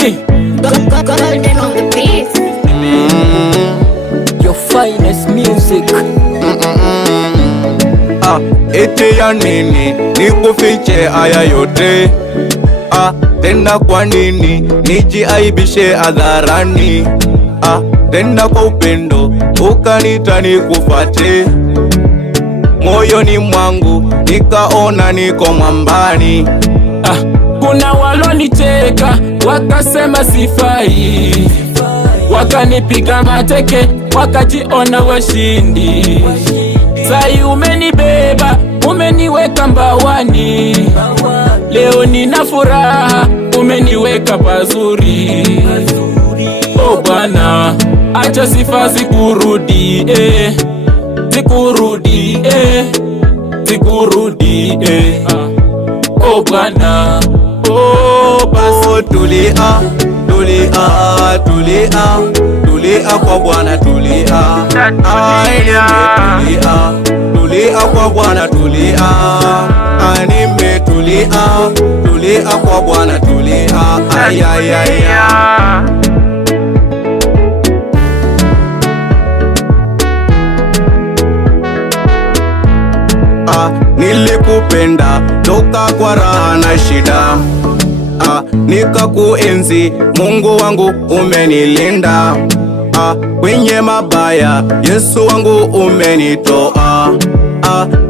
Golden on the beat. Your finest music. Eti ya nini nikufiche haya yote? Tena kwa nini nijiaibishe hadharani? Tena kwa upendo ukanita nikufate, moyoni mwangu nikaona niko mwambani. Kuna walonicheka wakasema sifai, wakanipiga mateke wakajiona washindi. Sai umenibeba umeniweka mbawani, leo nina furaha umeniweka pazuri. Oh Bwana, acha sifa zikurudi, zikurudi, zikurudi, oh Bwana, oh basi Tulia, tulia, tulia, tulia kwa Bwana, tulia. Tulia, tulia kwa Bwana, tulia. Nimetulia, tulia kwa Bwana, tulia. Ay, ay, ay, ay. Nilikupenda toka kwa raha na shida, nikakuenzi Mungu wangu umenilinda, kwenye mabaya Yesu wangu umenitoa,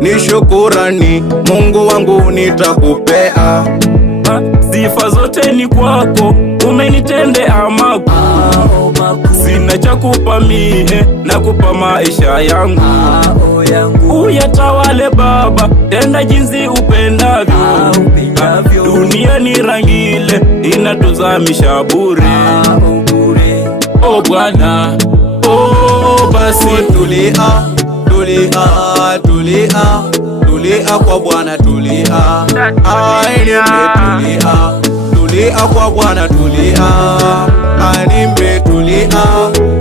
ni shukurani Mungu wangu nitakupea. Sifa zote ni kwako, umenitendea makuu. Sina cha kupa mie, nakupa maisha yangu. Uyatawale Baba, tenda jinsi upendavyo. Dunia ni rangile, inatuzamisha bure. Oh Bwana, oh basi tulia, tulia, tulia, tulia kwa Bwana, tulia. Nimetulia, tulia kwa Bwana, tulia. Nimetulia,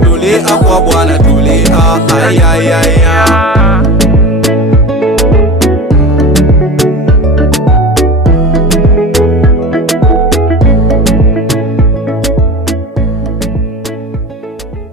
tulia kwa Bwana, tulia. Ay, ay, ay, ay.